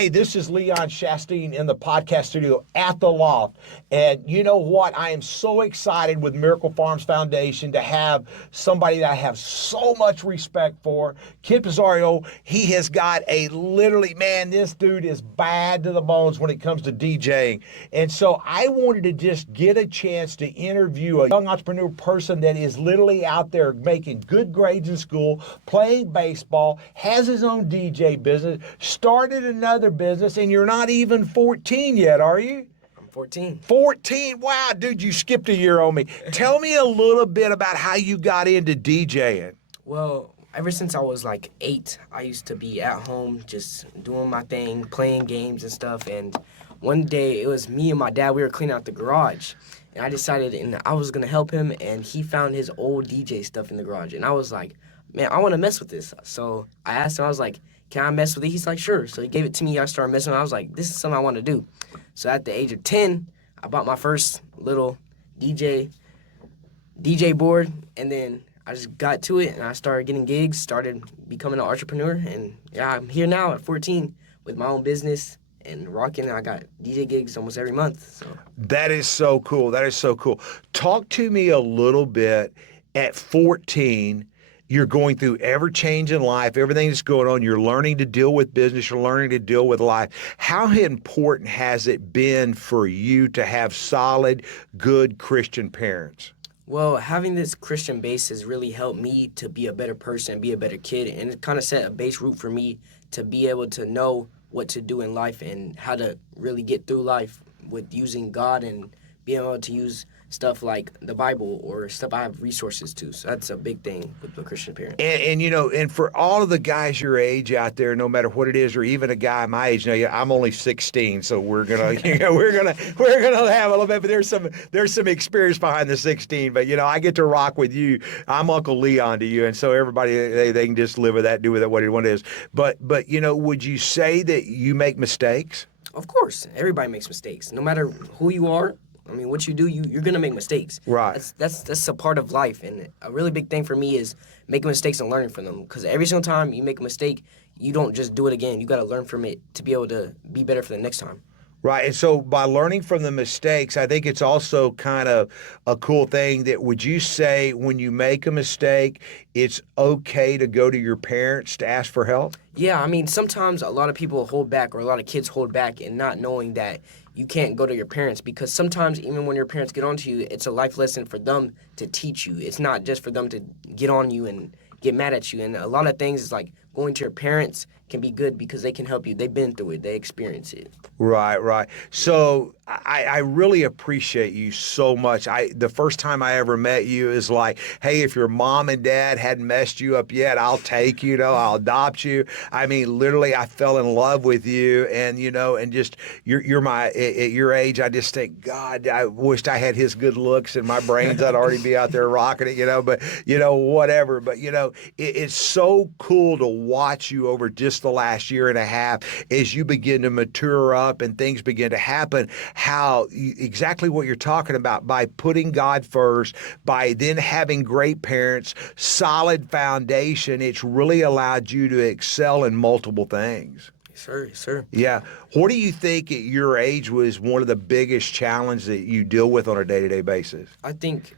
Hey, this is Leon Shastine in the podcast studio at the Loft. And you know what? I am so excited with Miracle Farms Foundation to have somebody that I have so much respect for. Kid Presario, he has got a literally, man, this dude is bad to the bones when it comes to DJing. And so I wanted to just get a chance to interview a young entrepreneur person that is literally out there making good grades in school, playing baseball, has his own DJ business, started another business, and you're not even 14 yet, are you? I'm 14. 14? Wow, dude, you skipped a year on me. Tell me a little bit about how you got into DJing. Well, ever since I was like 8, I used to be at home just doing my thing, playing games and stuff. And one day it was me and my dad, we were cleaning out the garage. And I decided I was going to help him, and he found his old DJ stuff in the garage. And I was like, man, I want to mess with this. So I asked him, I was like, can I mess with it? He's like, sure. So he gave it to me. I started messing with it. I was like, this is something I want to do. So at the age of 10, I bought my first little DJ board, and then I just got to it, and I started getting gigs, started becoming an entrepreneur, and yeah, I'm here now at 14 with my own business and rocking. I got DJ gigs almost every month. So That is so cool. That is so cool. Talk to me a little bit at 14. You're going through ever-changing life, everything that's going on. You're learning to deal with business. You're learning to deal with life. How important has it been for you to have solid, good Christian parents? Well, having this Christian base has really helped me to be a better person, be a better kid, and it kind of set a base root for me to be able to know what to do in life and how to really get through life with using God and being able to use stuff like the Bible or stuff I have resources to. So that's a big thing with the Christian parent. And you know, and for all of the guys your age out there, no matter what it is, or even a guy my age, you know, I'm only 16, so we're gonna, we're gonna have a little bit. But there's some experience behind the 16. But you know, I get to rock with you. I'm Uncle Leon to you, and so everybody they can just live with that, do with it what it is. But you know, would you say that you make mistakes? Of course, everybody makes mistakes. No matter who you are, I mean, what you do, you're going to make mistakes. Right. That's a part of life. And a really big thing for me is making mistakes and learning from them. Because every single time you make a mistake, you don't just do it again. You got to learn from it to be able to be better for the next time. Right. And so by learning from the mistakes, I think it's also kind of a cool thing that would you say when you make a mistake, it's okay to go to your parents to ask for help? Yeah, I mean, sometimes a lot of people hold back, or a lot of kids hold back in not knowing that you can't go to your parents, because sometimes even when your parents get onto you, it's a life lesson for them to teach you. It's not just for them to get on you and get mad at you. And a lot of things is like going to your parents can be good because they can help you. They've been through it. They experience it. Right. So I really appreciate you so much. The first time I ever met you is like, hey, if your mom and dad hadn't messed you up yet, I'll take you, I'll adopt you. I mean, literally, I fell in love with you, and and just you're my at your age. I just think, God, I wished I had his good looks and my brains. I'd already be out there rocking it, But whatever. But it's so cool to watch you over just the last year and a half as you begin to mature up and things begin to happen. How exactly what you're talking about, by putting God first, by then having great parents, solid foundation, it's really allowed you to excel in multiple things. Yes, sir. Yeah. What do you think at your age was one of the biggest challenges that you deal with on a day-to-day basis? I think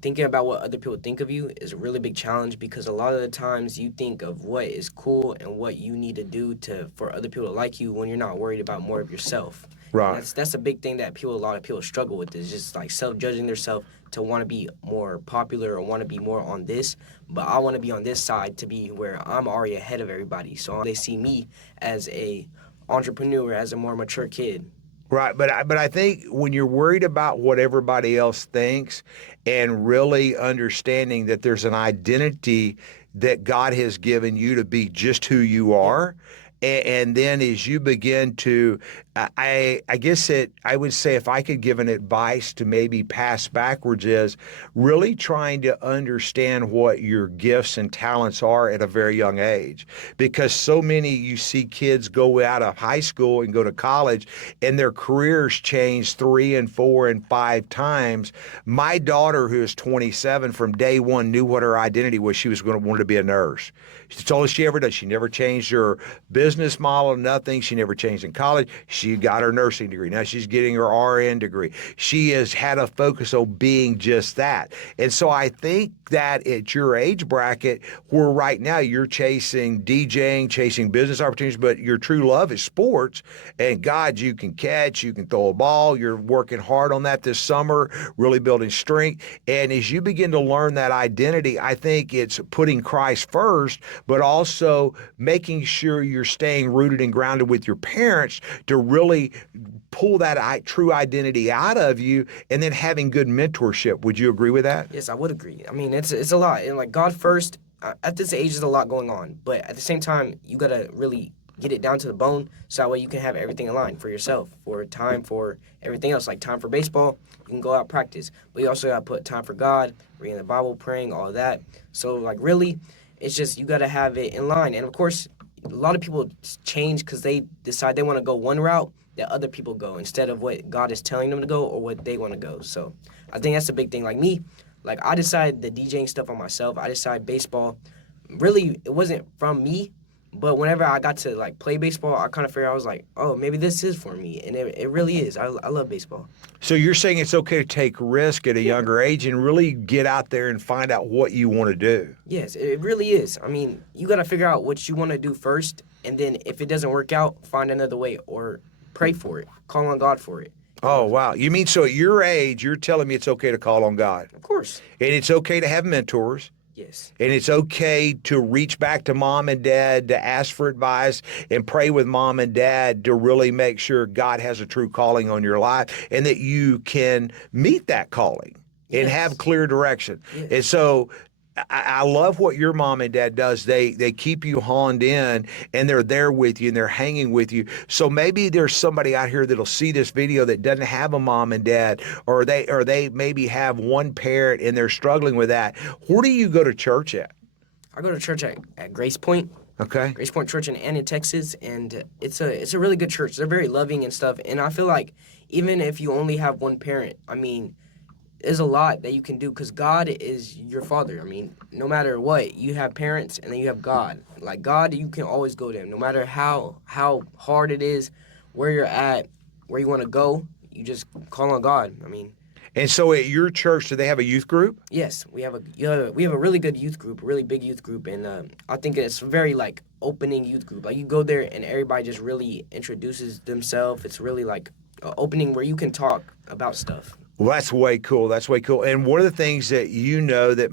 thinking about what other people think of you is a really big challenge, because a lot of the times you think of what is cool and what you need to do for other people to like you when you're not worried about more of yourself. Right. And that's a big thing that a lot of people struggle with, is just like self-judging themselves to want to be more popular or want to be more on this. But I want to be on this side to be where I'm already ahead of everybody. So they see me as a entrepreneur, as a more mature kid. Right, but I think when you're worried about what everybody else thinks and really understanding that there's an identity that God has given you to be just who you are, and then as you begin to, I guess that I would say if I could give an advice to maybe pass backwards is really trying to understand what your gifts and talents are at a very young age. Because so many, you see kids go out of high school and go to college and their careers change 3 and 4 and 5 times. My daughter, who is 27, from day one knew what her identity was. She was going to want to be a nurse. It's all she ever does. She never changed her business business model, nothing. She never changed in college. She got her nursing degree. Now she's getting her RN degree. She has had a focus on being just that. And so I think that at your age bracket, where right now you're chasing DJing, chasing business opportunities, but your true love is sports. And God, you can catch, you can throw a ball. You're working hard on that this summer, really building strength. And as you begin to learn that identity, I think it's putting Christ first, but also making sure you're staying rooted and grounded with your parents to really pull that true identity out of you, and then having good mentorship. Would you agree with that? Yes, I would agree. I mean, it's a lot, and like God first. At this age, there's a lot going on, but at the same time, you gotta really get it down to the bone, so that way you can have everything aligned for yourself, for time for everything else, like time for baseball. You can go out practice, but you also gotta put time for God, reading the Bible, praying, all that. So like really, it's just you gotta have it in line, and of course, a lot of people change because they decide they want to go one route that other people go instead of what God is telling them to go or what they want to go. So I think that's the big thing. Like me, like I decided the DJing stuff on myself. I decided baseball. Really, it wasn't from me, but whenever I got to like play baseball, I kind of figured I was like, oh, maybe this is for me, and it really is. I love baseball. So you're saying it's okay to take risk at a younger age and really get out there and find out what you want to do. Yes, it really is. I mean, you got to figure out what you want to do first, and then if it doesn't work out, find another way or pray for it, call on God for it. Oh, wow. You mean so at your age, you're telling me it's okay to call on God, Of course. and it's okay to have mentors, Yes. and it's okay to reach back to mom and dad to ask for advice and pray with mom and dad to really make sure God has a true calling on your life and that you can meet that calling and Yes. have clear direction. Yes. And so I love what your mom and dad does. They keep you honed in and they're there with you and they're hanging with you. So maybe there's somebody out here that'll see this video that doesn't have a mom and dad, or they maybe have one parent and they're struggling with that. Where do you go to church at? I go to church at Grace Point. Okay. Grace Point Church in Anna, Texas, and it's a really good church. They're very loving and stuff, and I feel like even if you only have one parent, I mean, there's a lot that you can do because God is your father. I mean, no matter what, you have parents and then you have God. Like God, you can always go to him, no matter how hard it is, where you're at, where you want to go. You just call on God. I mean, And so at your church, do they have a youth group? yes, we have a really good youth group, a really big youth group, and I think it's very like opening youth group. Like you go there and everybody just really introduces themselves. It's really like an opening where you can talk about stuff. Well, that's way cool. That's way cool. And one of the things that you know that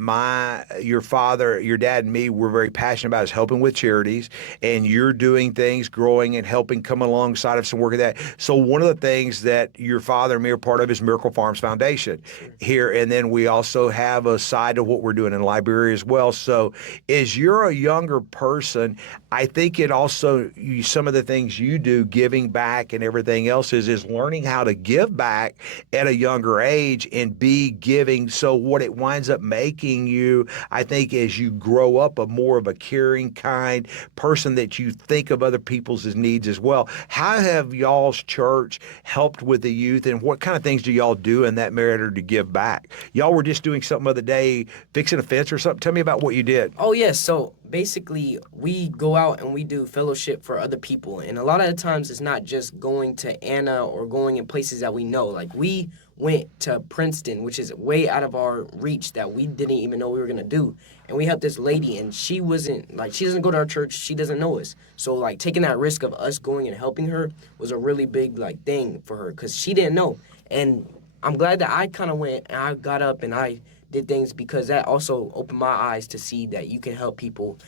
your father, your dad, and me were very passionate about is helping with charities. And you're doing things, growing and helping come alongside of some work of that. So one of the things that your father and me are part of is Miracle Farms Foundation here. And then we also have a side of what we're doing in Liberia as well. So as you're a younger person, I think it also, some of the things you do, giving back and everything else is learning how to give back at a younger age and be giving. So what it winds up making you, I think, as you grow up, a more of a caring, kind person that you think of other people's needs as well. How have y'all's church helped with the youth, and what kind of things do y'all do in that matter to give back? Y'all were just doing something the other day, fixing a fence or something. Tell me about what you did. Oh yes, so basically we go out and we do fellowship for other people, and a lot of the times it's not just going to Anna or going in places that we know. Like we went to Princeton, which is way out of our reach that we didn't even know we were gonna do. And we helped this lady, and she wasn't like, she doesn't go to our church, she doesn't know us. So like taking that risk of us going and helping her was a really big like thing for her because she didn't know. And I'm glad that I kind of went and I got up and I did things because that also opened my eyes to see that you can help people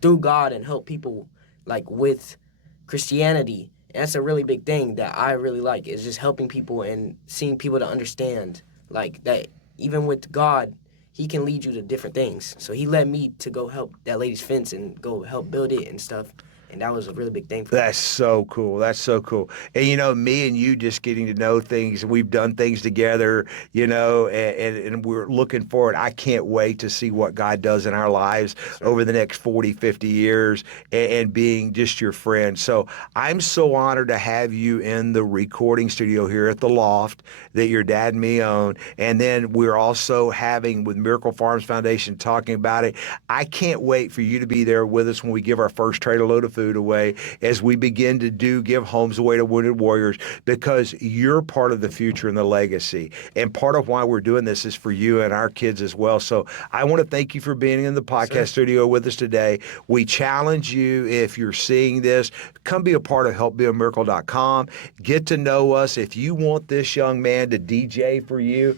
through God and help people like with Christianity. And that's a really big thing that I really like is just helping people and seeing people to understand like that even with God, he can lead you to different things. So he led me to go help that lady's fence and go help build it and stuff. And that was a really big thing for me. That's so cool. That's so cool. And, me and you just getting to know things. We've done things together, and we're looking forward. I can't wait to see what God does in our lives over the next 40, 50 years and being just your friend. So I'm so honored to have you in the recording studio here at the Loft that your dad and me own. And then we're also having with Miracle Farms Foundation talking about it. I can't wait for you to be there with us when we give our first trailer load of food food away, as we begin to give homes away to wounded warriors, because you're part of the future and the legacy. And part of why we're doing this is for you and our kids as well. So I want to thank you for being in the podcast studio with us today. We challenge you, if you're seeing this, come be a part of helpbeamiracle.com. Get to know us. If you want this young man to DJ for you,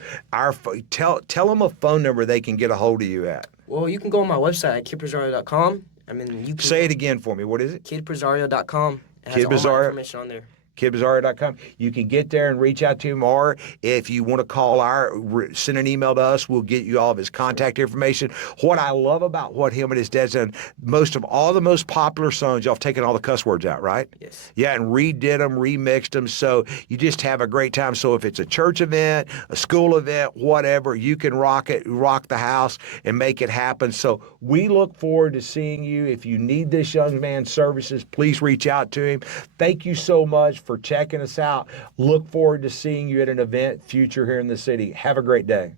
tell them a phone number they can get a hold of you at. Well, you can go on my website at kidpresario.com. I mean, you can say it again for me. What is it? kidpresario.com. It has Kid all my Presario? information on there. KidPresario.com. You can get there and reach out to him, or if you want to send an email to us, we'll get you all of his contact information. What I love about what him and his dad's done, the most popular songs, y'all have taken all the cuss words out, right? Yes. Yeah, and redid them, remixed them, so you just have a great time. So if it's a church event, a school event, whatever, you can rock the house and make it happen. So we look forward to seeing you. If you need this young man's services, please reach out to him. Thank you so much for checking us out. Look forward to seeing you at an event future here in the city. Have a great day.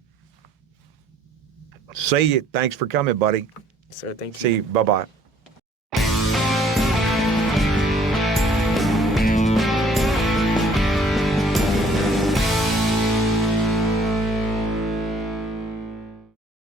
See you. Thanks for coming, buddy. Sir, thank you. See you. Bye-bye.